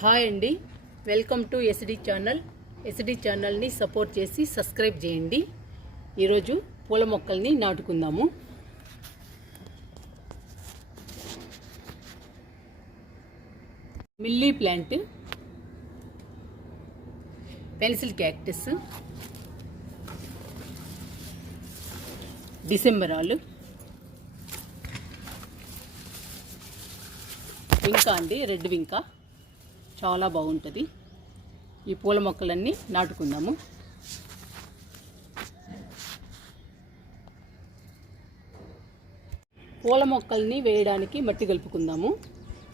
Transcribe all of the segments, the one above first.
Hi అండి, welcome to SD channel. SD ఛానల్ని support చేసి సబ్స్క్రైబ్ చేయండి. ఈరోజు పూల మొక్కల్ని నాటుకుందాము. మిల్లీ ప్లాంట్, పెన్సిల్ క్యాక్టస్, డిసెంబరాలు, వింకా అండి, రెడ్ వింకా చాలా బాగుంటుంది. ఈ పూల మొక్కలన్నీ నాటుకుందాము. పూల మొక్కల్ని వేయడానికి మట్టి కలుపుకుందాము.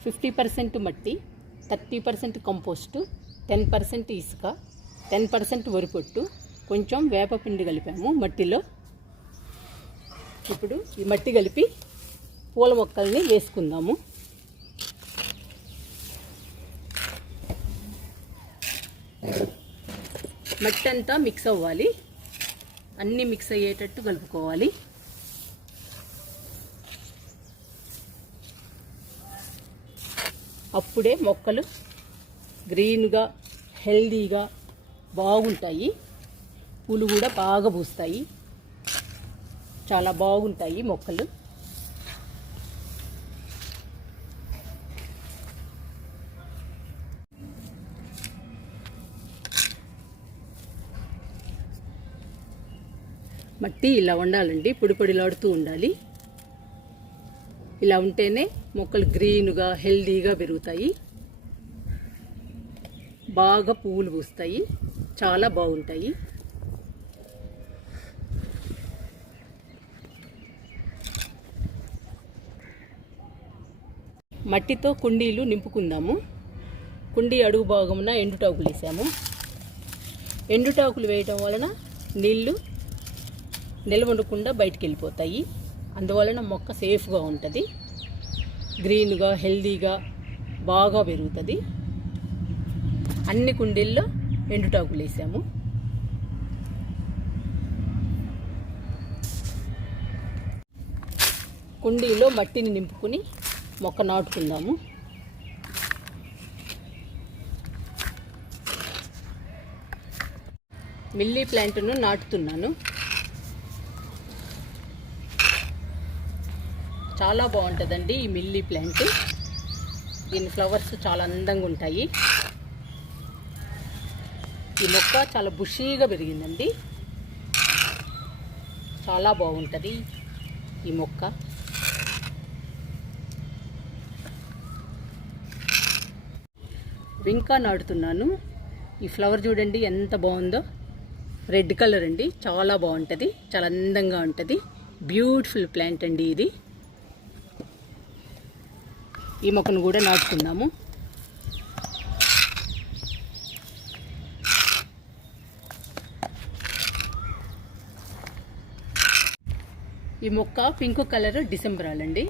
50% మట్టి, 30% కంపోస్టు, 10% ఇసుక, 10% వరిపొట్టు, కొంచెం వేపపిండి కలిపాము మట్టిలో. ఇప్పుడు ఈ మట్టి కలిపి పూల మొక్కల్ని వేసుకుందాము. మట్టి అంతా మిక్స్ అవ్వాలి, అన్నీ మిక్స్ అయ్యేటట్టు కలుపుకోవాలి. అప్పుడే మొక్కలు గ్రీన్గా హెల్దీగా బాగుంటాయి. పూలు కూడా బాగా పూస్తాయి, చాలా బాగుంటాయి మొక్కలు. మట్టి ఇలా ఉండాలండి, పొడి పొడిలాడుతూ ఉండాలి. ఇలా ఉంటేనే మొక్కలు గ్రీన్గా హెల్దీగా పెరుగుతాయి, బాగా పువ్వులు పూస్తాయి, చాలా బాగుంటాయి. మట్టితో కుండీలు నింపుకుందాము. కుండీ అడుగు భాగమున ఎండుటాకులు వేసాము. ఎండుటాకులు వేయటం వలన నీళ్లు నిల్వకుండా బయటికి వెళ్ళిపోతాయి. అందువలన మొక్క సేఫ్గా ఉంటుంది, గ్రీన్గా హెల్దీగా బాగా పెరుగుతుంది. అన్ని కుండీల్లో ఎండుటాకులు వేసాము. కుండీలో మట్టిని నింపుకుని మొక్క నాటుకుందాము. మిల్లీ ప్లాంట్ను నాటుతున్నాను. చాలా బాగుంటుందండి ఈ మిల్లీ ప్లాంట్. దీని ఫ్లవర్స్ చాలా అందంగా ఉంటాయి. ఈ మొక్క చాలా బుషీగా పెరిగిందండి, చాలా బాగుంటుంది ఈ మొక్క. వింకా నాటుతున్నాను. ఈ ఫ్లవర్ చూడండి ఎంత బాగుందో, రెడ్ కలర్ అండి, చాలా బాగుంటుంది, చాలా అందంగా ఉంటుంది. బ్యూటిఫుల్ ప్లాంట్ అండి ఇది. ఈ మొక్కను కూడా నాటుకుందాము. ఈ మొక్క పింక్ కలర్ డిసెంబరాలండి,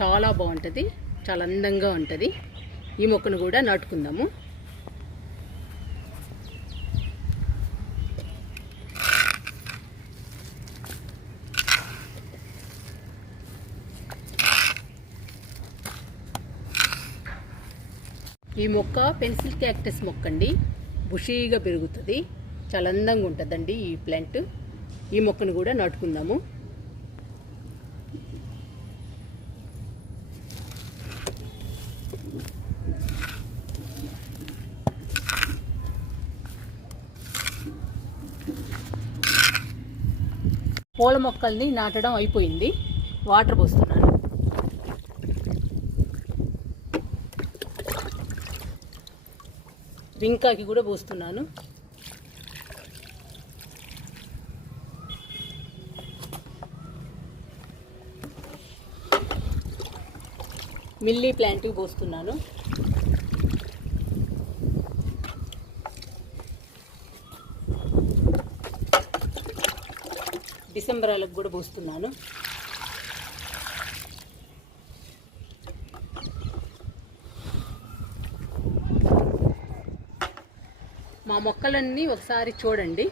చాలా బాగుంటుంది, చాలా అందంగా ఉంటుంది. ఈ మొక్కను కూడా నాటుకుందాము. ఈ మొక్క పెన్సిల్ క్యాక్టస్ మొక్క అండి, బుషీగా పెరుగుతుంది, చాలా అందంగా ఉంటుందండి ఈ ప్లాంట్. ఈ మొక్కను కూడా నాటుకుందాము. పూల మొక్కల్ని నాటడం అయిపోయింది, వాటర్ పోస్తున్నాను. వింకాకి కూడా పోస్తున్నాను. మిల్లీ ప్లాంట్కి పోస్తున్నాను. డిసెంబరాలకు కూడా పోస్తున్నాను. మా మొక్కలన్నీ ఒకసారి చూడండి.